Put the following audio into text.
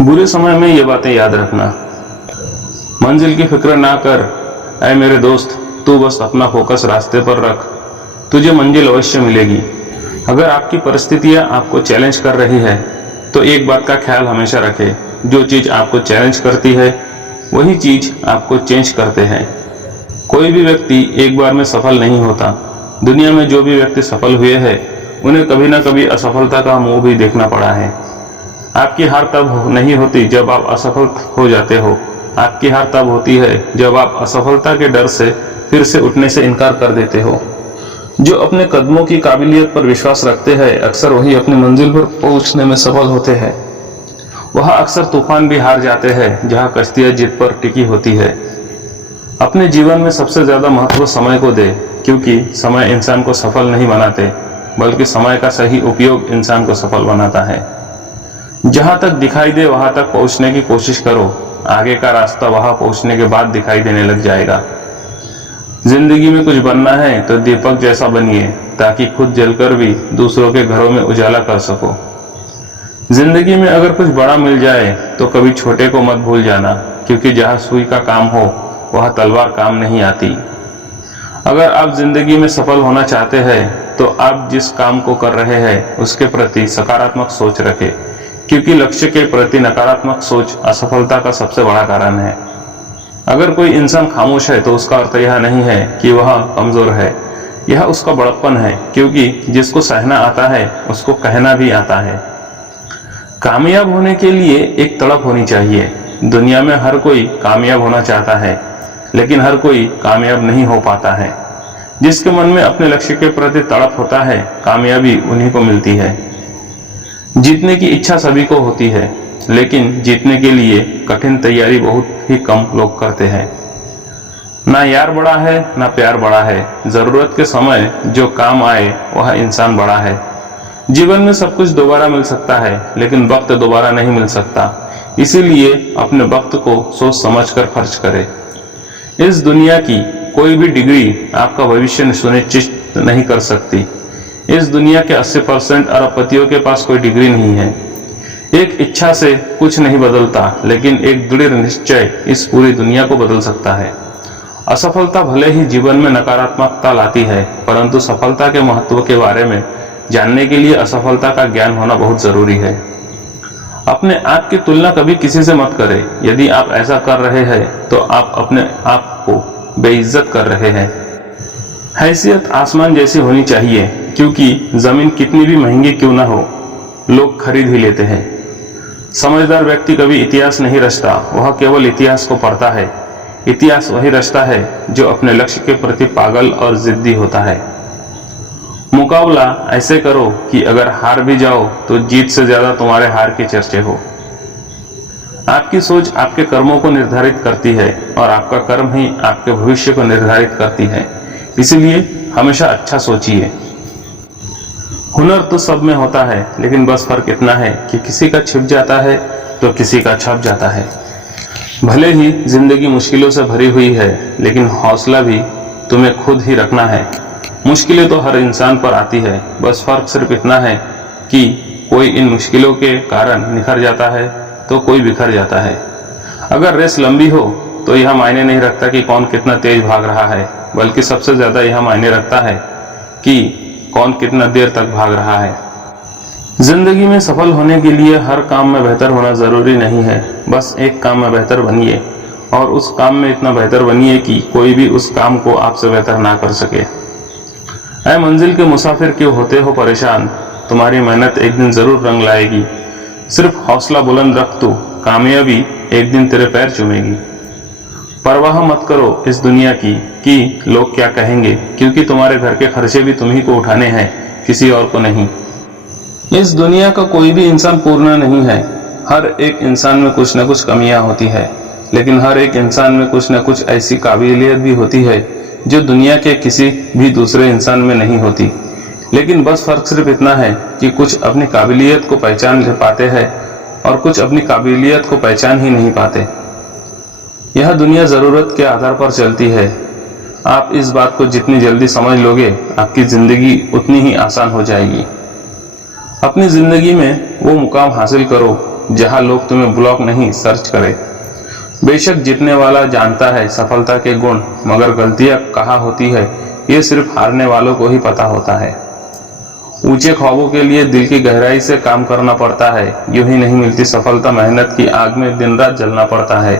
बुरे समय में ये बातें याद रखना। मंजिल की फिक्र ना कर ऐ मेरे दोस्त, तू बस अपना फोकस रास्ते पर रख, तुझे मंजिल अवश्य मिलेगी। अगर आपकी परिस्थितियां आपको चैलेंज कर रही है तो एक बात का ख्याल हमेशा रखें, जो चीज आपको चैलेंज करती है वही चीज आपको चेंज करते हैं। कोई भी व्यक्ति एक बार में सफल नहीं होता। दुनिया में जो भी व्यक्ति सफल हुए हैं उन्हें कभी ना कभी असफलता का मुंह भी देखना पड़ा है। आपकी हार तब नहीं होती जब आप असफल हो जाते हो, आपकी हार तब होती है जब आप असफलता के डर से फिर से उठने से इनकार कर देते हो। जो अपने कदमों की काबिलियत पर विश्वास रखते हैं अक्सर वही अपनी मंजिल पर पहुंचने में सफल होते हैं। वह अक्सर तूफान भी हार जाते हैं जहां कश्तियां जिद पर टिकी होती है। अपने जीवन में सबसे ज्यादा महत्व समय को दे, क्योंकि समय इंसान को सफल नहीं बनाते बल्कि समय का सही उपयोग इंसान को सफल बनाता है। जहां तक दिखाई दे वहां तक पहुंचने की कोशिश करो, आगे का रास्ता वहां पहुंचने के बाद दिखाई देने लग जाएगा। जिंदगी में कुछ बनना है तो दीपक जैसा बनिए, ताकि खुद जलकर भी दूसरों के घरों में उजाला कर सको। जिंदगी में अगर कुछ बड़ा मिल जाए तो कभी छोटे को मत भूल जाना, क्योंकि जहां सुई का काम हो वहां तलवार काम नहीं आती। अगर आप जिंदगी में सफल होना चाहते हैं तो आप जिस काम को कर रहे हैं उसके प्रति सकारात्मक सोच रखें, क्योंकि लक्ष्य के प्रति नकारात्मक सोच असफलता का सबसे बड़ा कारण है। अगर कोई इंसान खामोश है तो उसका अर्थ यह नहीं है कि वह कमजोर है, यह उसका बड़प्पन है, क्योंकि जिसको सहना आता है उसको कहना भी आता है। कामयाब होने के लिए एक तड़प होनी चाहिए। दुनिया में हर कोई कामयाब होना चाहता है, लेकिन हर कोई कामयाब नहीं हो पाता है। जिसके मन में अपने लक्ष्य के प्रति तड़प होता है, कामयाबी उन्हीं को मिलती है। जीतने की इच्छा सभी को होती है, लेकिन जीतने के लिए कठिन तैयारी बहुत ही कम लोग करते हैं। ना यार बड़ा है ना प्यार बड़ा है, जरूरत के समय जो काम आए वह इंसान बड़ा है। जीवन में सब कुछ दोबारा मिल सकता है, लेकिन वक्त दोबारा नहीं मिल सकता। इसीलिए अपने वक्त को सोच समझकर खर्च करें। इस दुनिया की कोई भी डिग्री आपका भविष्य सुनिश्चित नहीं कर सकती। इस दुनिया के 80% अरबपतियों के पास कोई डिग्री नहीं है। एक इच्छा से कुछ नहीं बदलता, लेकिन एक दृढ़ निश्चय इस पूरी दुनिया को बदल सकता है। असफलता भले ही जीवन में नकारात्मकता लाती है, परंतु सफलता के महत्व के बारे में जानने के लिए असफलता का ज्ञान होना बहुत जरूरी है। अपने आप की तुलना कभी किसी से मत करें। यदि आप ऐसा कर रहे हैं तो आप अपने आप को बेइज्जत कर रहे हैं। हैसियत आसमान जैसी होनी चाहिए, क्योंकि जमीन कितनी भी महंगी क्यों ना हो, लोग खरीद ही लेते हैं। समझदार व्यक्ति कभी इतिहास नहीं रचता, वह केवल इतिहास को पढ़ता है। इतिहास वही रचता है जो अपने लक्ष्य के प्रति पागल और जिद्दी होता है। मुकाबला ऐसे करो कि अगर हार भी जाओ तो जीत से ज्यादा तुम्हारे हार की चर्चा हो। आपकी सोच आपके कर्मों को निर्धारित करती है और आपका कर्म ही आपके भविष्य को निर्धारित करती है। इसीलिए हमेशा अच्छा सोचिए। हुनर तो सब में होता है, लेकिन बस फर्क इतना है कि किसी का छिप जाता है तो किसी का छप जाता है। भले ही जिंदगी मुश्किलों से भरी हुई है, लेकिन हौसला भी तुम्हें खुद ही रखना है। मुश्किलें तो हर इंसान पर आती है, बस फर्क सिर्फ इतना है कि कोई इन मुश्किलों के कारण निखर जाता है तो कोई बिखर जाता है। अगर रेस लंबी हो तो यह मायने नहीं रखता कि कौन कितना तेज भाग रहा है, बल्कि सबसे ज्यादा यह मायने रखता है कि कौन कितना देर तक भाग रहा है। जिंदगी में सफल होने के लिए हर काम में बेहतर होना जरूरी नहीं है। बस एक काम में बेहतर बनिए और उस काम में इतना बेहतर बनिए कि कोई भी उस काम को आपसे बेहतर ना कर सके। ऐ मंजिल के मुसाफिर क्यों होते हो परेशान, तुम्हारी मेहनत एक दिन जरूर रंग लाएगी। सिर्फ हौसला बुलंद रख तू, कामयाबी एक दिन तेरे पैर चूमेगी। परवाह मत करो इस दुनिया की कि लोग क्या कहेंगे, क्योंकि तुम्हारे घर के खर्चे भी तुम्ही को उठाने हैं, किसी और को नहीं। इस दुनिया का कोई भी इंसान पूर्ण नहीं है। हर एक इंसान में कुछ न कुछ कमियां होती है, लेकिन हर एक इंसान में कुछ न कुछ ऐसी काबिलियत भी होती है जो दुनिया के किसी भी दूसरे इंसान में नहीं होती। लेकिन बस फर्क सिर्फ इतना है कि कुछ अपनी काबिलियत को पहचान ले पाते हैं और कुछ अपनी काबिलियत को पहचान ही नहीं पाते। यह दुनिया जरूरत के आधार पर चलती है। आप इस बात को जितनी जल्दी समझ लोगे, आपकी जिंदगी उतनी ही आसान हो जाएगी। अपनी जिंदगी में वो मुकाम हासिल करो जहां लोग तुम्हें ब्लॉक नहीं सर्च करें। बेशक जीतने वाला जानता है सफलता के गुण, मगर गलतियां कहाँ होती है ये सिर्फ हारने वालों को ही पता होता है। ऊंचे ख्वाबों के लिए दिल की गहराई से काम करना पड़ता है, यूं ही नहीं मिलती सफलता, मेहनत की आग में दिन रात जलना पड़ता है।